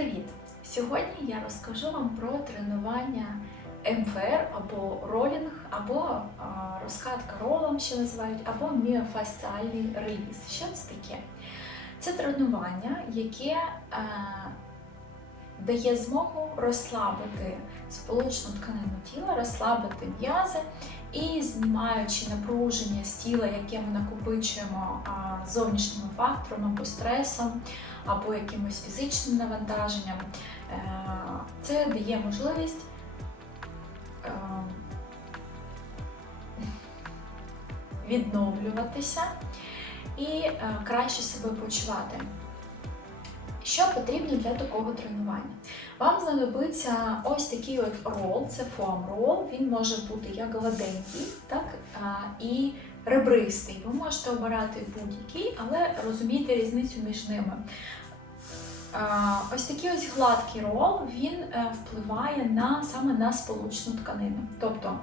Привіт! Сьогодні я розкажу вам про тренування МФР або ролінг, або розкатка ролом, ще називають, або міофасціальний реліз. Що це таке? Це тренування, яке а, дає змогу розслабити сполучну тканину тіла, розслабити м'язи і знімаючи напруження з тіла, яке ми накопичуємо зовнішніми факторами або стресом, або якимось фізичним навантаженням, е, це дає можливість е, відновлюватися і е, краще себе почувати. Що потрібно для такого тренування? Вам знадобиться ось такий от рол, це фоам рол. Він може бути як гладенький, так і ребристий. Ви можете обирати будь-який, але розумійте різницю між ними. Ось такий ось гладкий рол він е, впливає на саме на сполучну тканину. Тобто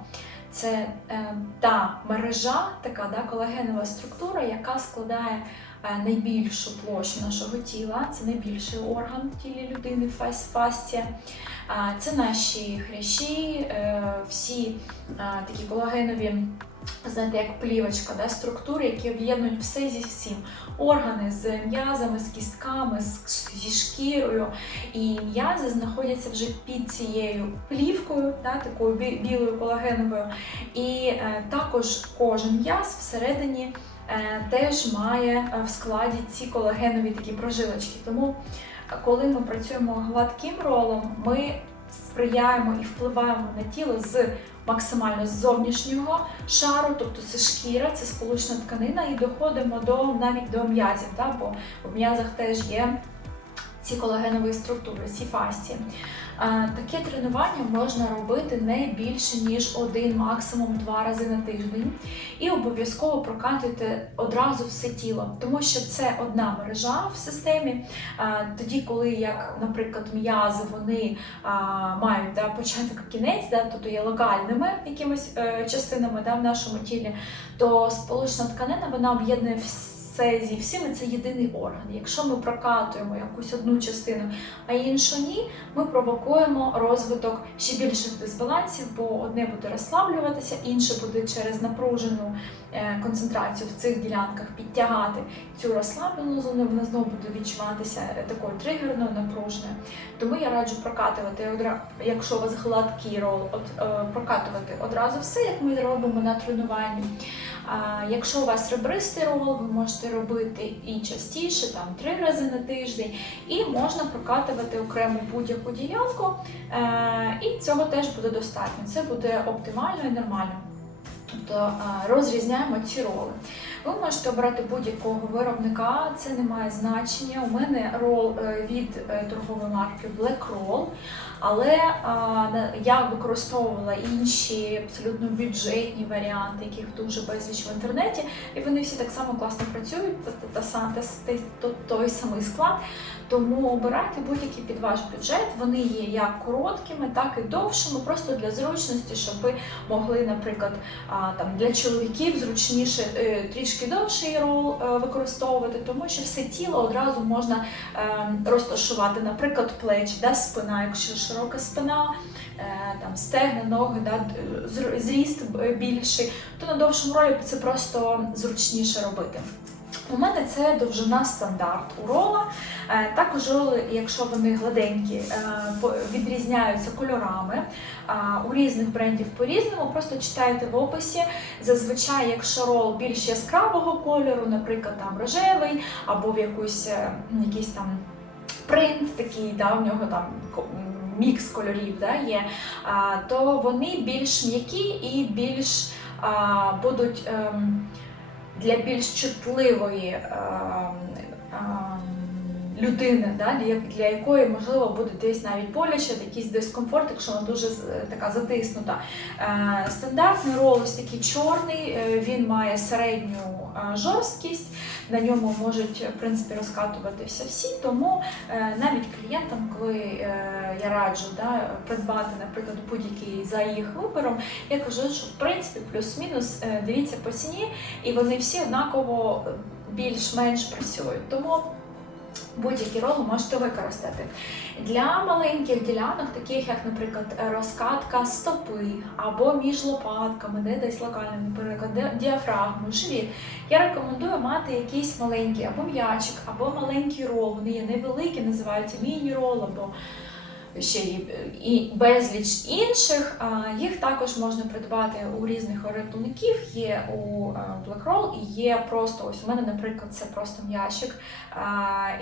це е, та мережа, така да, колагенова структура, яка складає е, найбільшу площу нашого тіла. Це найбільший орган в тілі людини, фас, фасція. Це наші хрящі, е, всі е, такі колагенові. Знаєте, як плівочка, да, структури, які об'єднують все зі всім. Органи з м'язами, з кістками, з, зі шкірою. І м'язи знаходяться вже під цією плівкою, да, такою білою колагеновою. І е, також кожен м'яз всередині е, теж має е, в складі ці колагенові такі прожилочки. Тому, коли ми працюємо гладким ролом, ми сприяємо і впливаємо на тіло з максимально зовнішнього шару, тобто це шкіра, це сполучна тканина, і доходимо до навіть до м'язів, бо в м'язах теж є ці колагенові структури, ці фасції. Таке тренування можна робити не більше ніж один, максимум два рази на тиждень, і обов'язково прокатуйте одразу все тіло, тому що це одна мережа в системі. Тоді, коли як, наприклад, м'язи вони мають да, початок кінець, да, тобто є локальними якимись е, частинами да, в нашому тілі, то сполучна тканина вона об'єднує все зі всіми це єдиний орган. Якщо ми прокатуємо якусь одну частину, а іншу ні, ми провокуємо розвиток ще більших дисбалансів, бо одне буде розслаблюватися, інше буде через напружену концентрацію в цих ділянках підтягати цю розслаблену зону, вона знову буде відчуватися е, такою тригерною, напруженою. Тому я раджу прокатувати якщо у вас гладкий рол, е, прокатувати одразу все, як ми робимо на тренуванні. Якщо у вас ребристий рол, ви можете робити і частіше, там три рази на тиждень, і можна прокатувати окремо будь-яку ділянку, е, і цього теж буде достатньо. Це буде оптимально і нормально. Тобто е, розрізняємо ці роли. Ви можете обрати будь-якого виробника, це не має значення. У мене рол е, від е, торгової марки Black Roll, але я використовувала інші абсолютно бюджетні варіанти, яких дуже безліч в інтернеті, і вони всі так само класно працюють, той самий склад. Тому обирайте будь-який під ваш бюджет. Вони є як короткими, так і довшими, просто для зручності, щоб ви могли, наприклад, там для чоловіків зручніше е, трішки довший рол е, використовувати, тому що все тіло одразу можна е, розташувати, наприклад, плечі, да, спина, якщо широка спина, е, там стегна, ноги, да, зріст більший, то на довшому ролі це просто зручніше робити. У мене це довжина стандарт у рола. Е, Також роли, якщо вони гладенькі, е, відрізняються кольорами. У різних брендів по-різному. Просто читайте в описі. Зазвичай, якщо рол більш яскравого кольору, наприклад, там рожевий, або в якусь якийсь там принт такий, да, у нього там мікс кольорів да, є, то вони більш м'які і більш будуть ем, для більш чутливої ем, людини, да, для, якої можливо буде десь навіть боляче, якийсь дискомфорт, якщо вона дуже з- така затиснута. Е, Стандартний рол ось такий чорний, е, він має середню е, жорсткість, на ньому можуть в принципі розкатуватися всі. Тому е, навіть клієнтам, коли е, я раджу да, придбати, наприклад, будь-який за їх вибором, я кажу, що в принципі плюс-мінус е, дивіться по ціні, і вони всі однаково е, більш-менш працюють. Тому Будь-який роли можете використати. Для маленьких ділянок, таких як, наприклад, розкатка стопи або між лопатками, де десь локально, наприклад, діафрагму, живіт, я рекомендую мати якийсь маленький або м'ячик, або маленький рол. Вони є невеликі, називаються міні-рол або ще і безліч інших. Їх також можна придбати у різних орієнтовників. Є у е, Black Roll і є просто ось у мене, наприклад, це просто м'ячик.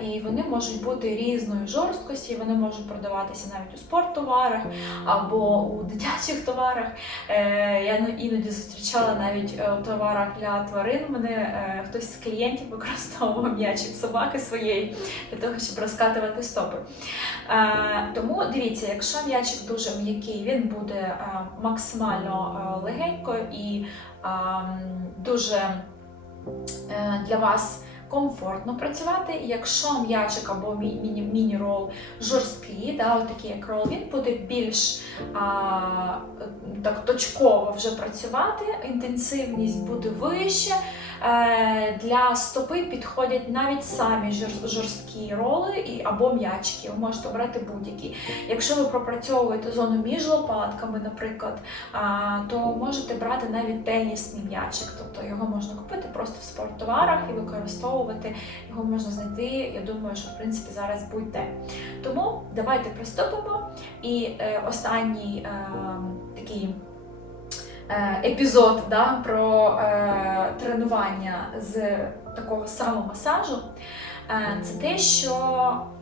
І вони можуть бути різної жорсткості, вони можуть продаватися навіть у спорттоварах або у дитячих товарах. Е, Я ну, іноді зустрічала навіть е, у товарах для тварин. Мене хтось з клієнтів використовував м'ячик собаки своєї для того, щоб розкатувати стопи. Е, Дивіться, якщо м'ячик дуже м'який, він буде е, максимально е, легенько і е, дуже для вас комфортно працювати. Якщо м'ячик або міні- міні-рол жорсткий, да, такий як рол, він буде більш а, так точково вже працювати, інтенсивність буде вища. Е, Для стопи підходять навіть самі жорсткі роли або м'ячики. Ви можете обрати будь-які. Якщо ви пропрацьовуєте зону між лопатками, наприклад, то можете брати навіть тенісний м'ячик. Тобто його можна купити просто в спорттоварах і використовувати. Його можна знайти. Я думаю, що в принципі зараз будь-де. Тому давайте приступимо. І е, останній е, такий епізод да, про е, тренування з такого самомасажу. Е, Це те, що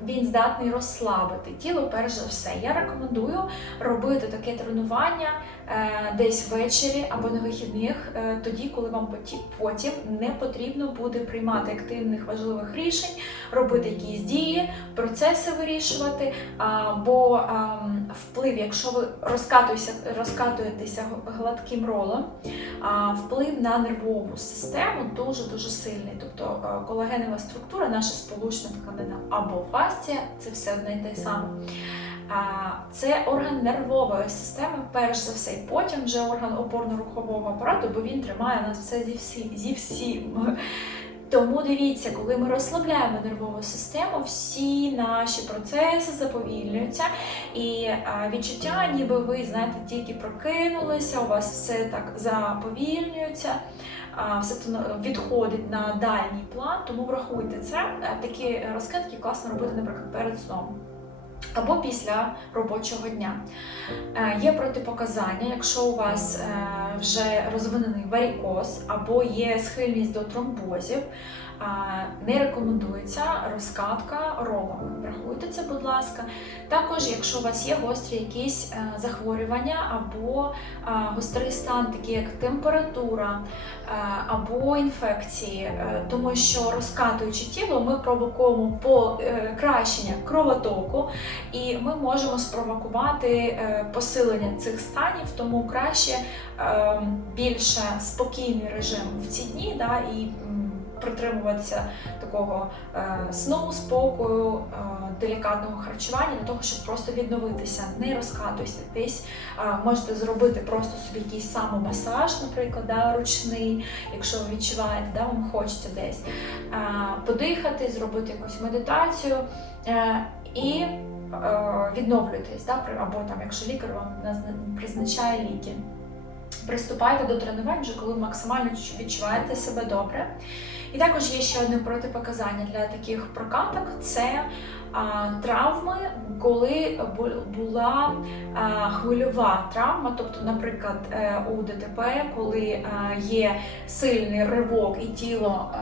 він здатний розслабити тіло, перш за все. Я рекомендую робити таке тренування е, десь ввечері або на вихідних, е, тоді, коли вам потім не потрібно буде приймати активних важливих рішень, робити якісь дії, процеси вирішувати. Бо ем, вплив, якщо ви розкатуєтеся, гладким ролом, вплив на нервову систему дуже дуже сильний. Тобто е, колагенова структура, наша сполучна тканина або фасція це все одне й те саме. Це орган нервової системи, перш за все, і потім вже орган опорно-рухового апарату, бо він тримає нас все зі всім. Зі всім. Тому дивіться, коли ми розслабляємо нервову систему, всі наші процеси заповільнюються, і відчуття, ніби ви знаєте, тільки прокинулися, у вас все так заповільнюється, все відходить на дальній план. Тому врахуйте це. Е, Такі розкидки класно робити, наприклад, перед сном. Або після робочого дня. Е, Є протипоказання, якщо у вас е, вже розвинений варікоз або є схильність до тромбозів, не рекомендується розкатка ролами. Врахуйте це, будь ласка. Також, якщо у вас є гострі якісь е, захворювання або гострий стан, такий як температура е, або інфекції, е, тому що розкатуючи тіло, ми провокуємо покращення кровотоку, і ми можемо спровокувати посилення цих станів, тому краще е, більше спокійний режим в ці дні, да, і притримуватися такого е, сну, спокою, е, делікатного харчування для того, щоб просто відновитися, не розкатуйся десь. Е, можете зробити просто собі якийсь самомасаж, наприклад, да, ручний, якщо ви відчуваєте, да, вам хочеться десь подихати, зробити якусь медитацію. І відновлюєтесь, да, або там, якщо лікар вам призначає ліки. Приступайте до тренувань вже коли максимально відчуваєте себе добре. І також є ще одне протипоказання для таких прокаток це а, травми, коли бу- була а, хвильова травма, тобто, наприклад, е, у ДТП, коли а, є сильний ривок і тіло е,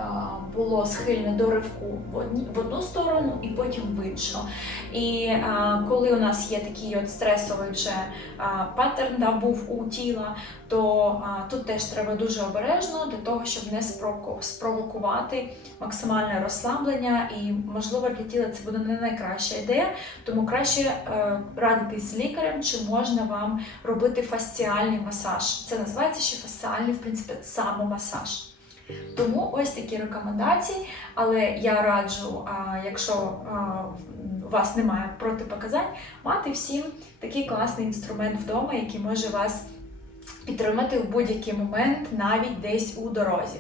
було схильне до ривку в, одні, в одну сторону і потім в іншу. І е, коли у нас є такий от стресовий вже е, паттерн да, був у тіла, то а, тут теж треба дуже обережно для того, щоб не спровокувати максимальне розслаблення, і можливо для тіла це буде не найкраща ідея, тому краще е, радитись з лікарем, чи можна вам робити фасціальний масаж. Це називається ще фасціальний, в принципі, самомасаж. Тому ось такі рекомендації, але я раджу, якщо у вас немає протипоказань, мати всім такий класний інструмент вдома, який може вас підтримати в будь-який момент, навіть десь у дорозі.